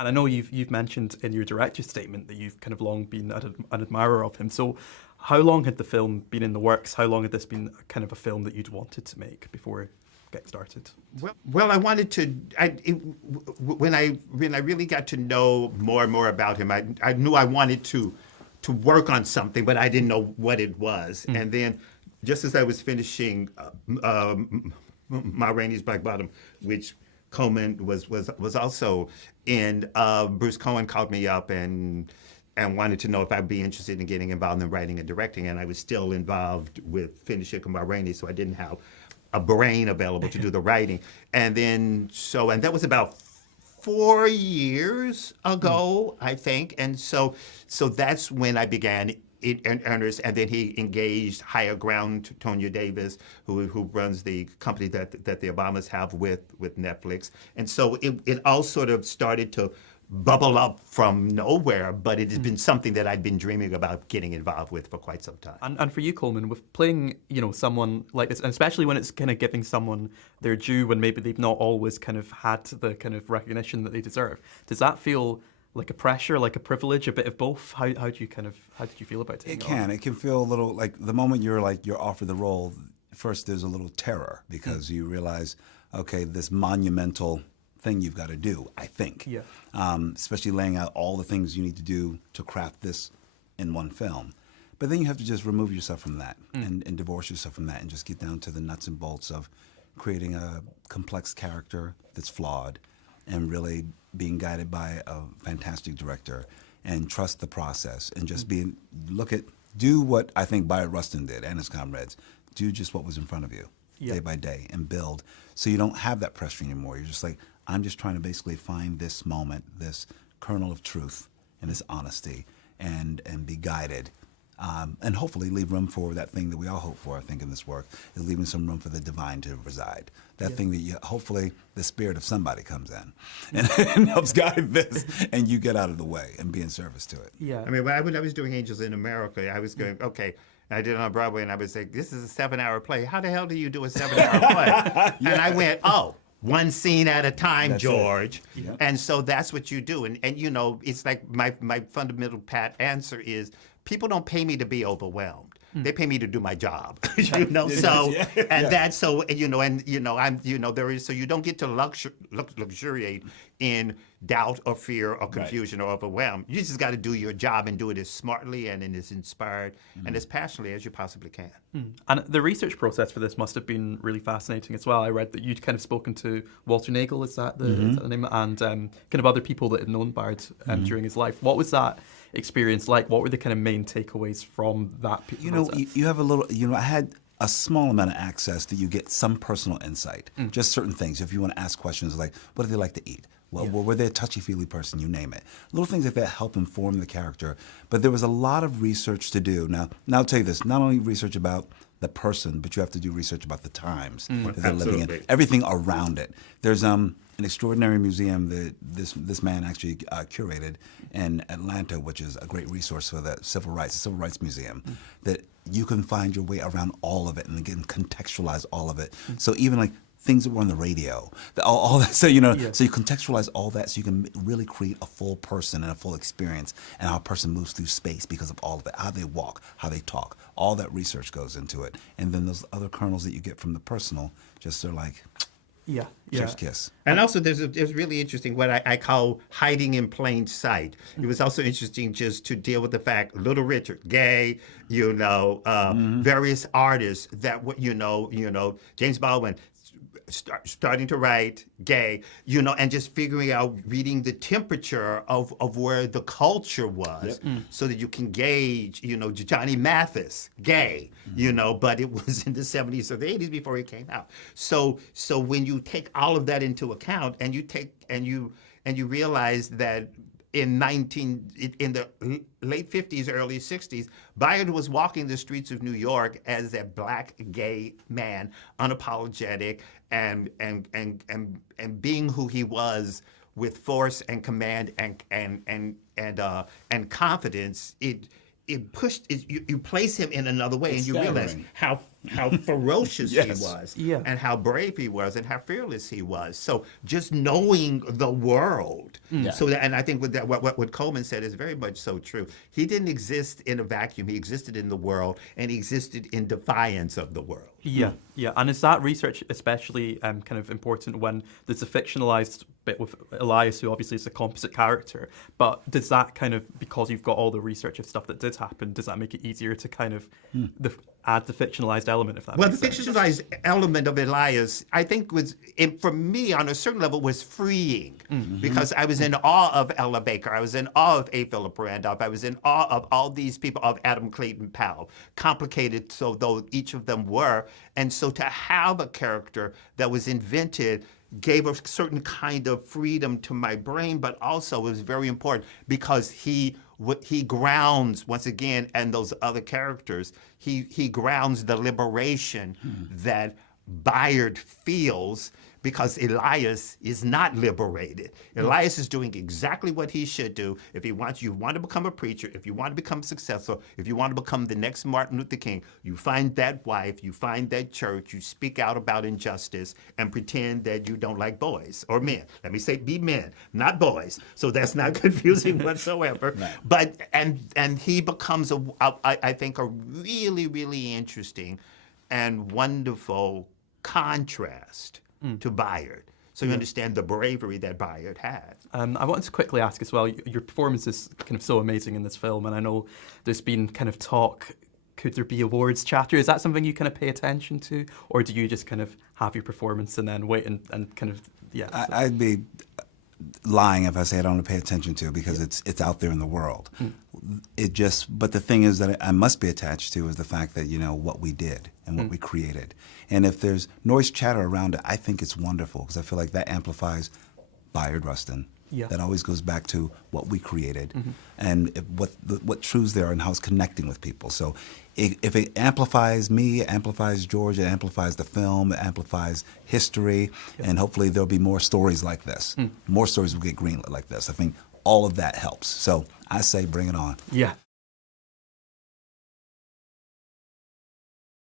And I know you've mentioned in your director's statement that you've kind of long been an admirer of him. So how long had the film been in the works? How long had this been kind of a film that you'd wanted to make before getting started? Well, I wanted to. When I really got to know more and more about him, I knew I wanted to work on something, but I didn't know what it was. And then, just as I was finishing Ma Rainey's Black Bottom, which Colman was also in, Bruce Cohen called me up and wanted to know if I'd be interested in getting involved in writing and directing, and I was still involved with finishing Ma Rainey, so I didn't have a brain available to do the writing. And then, and that was about 4 years ago, I think. And so that's when I began in earnest. And then he engaged Higher Ground, Tonya Davis, who runs the company that the Obamas have with Netflix. And so it all sort of started to bubble up from nowhere, but it has been something that I'd been dreaming about getting involved with for quite some time. And for you, Colman, with playing, someone like this, and especially when it's kind of giving someone their due when maybe they've not always kind of had the kind of recognition that they deserve, does that feel like a pressure, like a privilege, a bit of both? How did you feel about it? It can feel a little like the moment you're offered the role, first there's a little terror because you realize, okay, this monumental thing you've got to do, I think. Yeah. Especially laying out all the things you need to do to craft this in one film. But then you have to just remove yourself from that and divorce yourself from that and just get down to the nuts and bolts of creating a complex character that's flawed and really being guided by a fantastic director and trust the process and just do what I think Bayard Rustin did and his comrades. Do just what was in front of you day by day and build. So you don't have that pressure anymore. You're just like, I'm just trying to basically find this moment, this kernel of truth and this honesty and be guided. And hopefully leave room for that thing that we all hope for, I think, in this work, is leaving some room for the divine to reside. That thing that hopefully the spirit of somebody comes in and helps guide this, and you get out of the way and be in service to it. Yeah. I mean, when I was doing Angels in America, I was going, okay, and I did it on Broadway, and I was like, this is a 7-hour play. How the hell do you do a 7-hour play? And I went, one scene at a time, that's George. Yeah. And so that's what you do. And it's like my fundamental pat answer is, people don't pay me to be overwhelmed. They pay me to do my job. So you don't get to luxuriate in doubt or fear or confusion or overwhelm. You just got to do your job and do it as smartly and as inspired and as passionately as you possibly can. And the research process for this must have been really fascinating as well. I read that you'd kind of spoken to Walter Nagel, is that the name? And kind of other people that had known Bayard during his life. What was that experience like? What were the kind of main takeaways from that? You have a little, I had a small amount of access that you get some personal insight, just certain things. If you want to ask questions like, what do they like to eat? Well, were they a touchy-feely person? You name it. Little things like that help inform the character. But there was a lot of research to do. Now I'll tell you this, not only research about the person, but you have to do research about the times that they're living in, everything around it. There's an extraordinary museum that this man actually curated in Atlanta, which is a great resource for the Civil Rights Museum, that you can find your way around all of it and again contextualize all of it. So even like things that were on the radio, all that. So so you contextualize all that, so you can really create a full person and a full experience, and how a person moves through space because of all of it, how they walk, how they talk. All that research goes into it, and then those other kernels that you get from the personal, just are like, chef's kiss. And also, there's really interesting what I call hiding in plain sight. It was also interesting just to deal with the fact Little Richard, gay, various artists that James Baldwin. Starting to write, gay, and just figuring out, reading the temperature of where the culture was, so that you can gauge, Johnny Mathis, gay, but it was in the 70s or the 80s before he came out. So when you take all of that into account, and you realize that in the late 50s, early 60s, Bayard was walking the streets of New York as a black gay man, unapologetic, and being who he was with force and command and confidence. You place him in another way, and you realize how how ferocious he Yes. was, Yeah. and how brave he was, and how fearless he was. So just knowing the world. Yeah. So that, and I think with that, what Colman said is very much so true. He didn't exist in a vacuum. He existed in the world, and he existed in defiance of the world. Yeah, yeah. And is that research especially kind of important when there's a fictionalized bit with Elias, who obviously is a composite character, but does that kind of, because you've got all the research of stuff that did happen, does that make it easier to kind of add the fictionalized element, if that Well, the makes sense? fictionalized element of Elias, I think, for me, on a certain level, was freeing because I was in awe of Ella Baker. I was in awe of A. Philip Randolph. I was in awe of all these people, of Adam Clayton Powell, complicated so though each of them were. And so to have a character that was invented gave a certain kind of freedom to my brain, but also was very important because he grounds, once again, and those other characters, he grounds the liberation that Bayard feels because Elias is not liberated. Elias is doing exactly what he should do. If you want to become a preacher, if you want to become successful, if you want to become the next Martin Luther King, you find that wife, you find that church, you speak out about injustice and pretend that you don't like boys or men. Let me say be men, not boys. So that's not confusing whatsoever. Right. But and he becomes I think a really, really interesting and wonderful contrast to Bayard. So you understand the bravery that Bayard had. I wanted to quickly ask as well, your performance is kind of so amazing in this film, and I know there's been kind of talk, could there be awards chatter? Is that something you kind of pay attention to? Or do you just kind of have your performance and then wait and kind of, yeah. So. I'd be lying if I say I don't pay attention to, because it's out there in the world. But the thing is that I must be attached to is the fact that, what we did and what we created. And if there's noise chatter around it, I think it's wonderful because I feel like that amplifies Bayard Rustin. Yeah. That always goes back to what we created and what truths there are and how it's connecting with people. So if it amplifies me, it amplifies George, it amplifies the film, it amplifies history, and hopefully there'll be more stories like this. More stories will get greenlit like this. I think all of that helps. So I say bring it on. Yeah.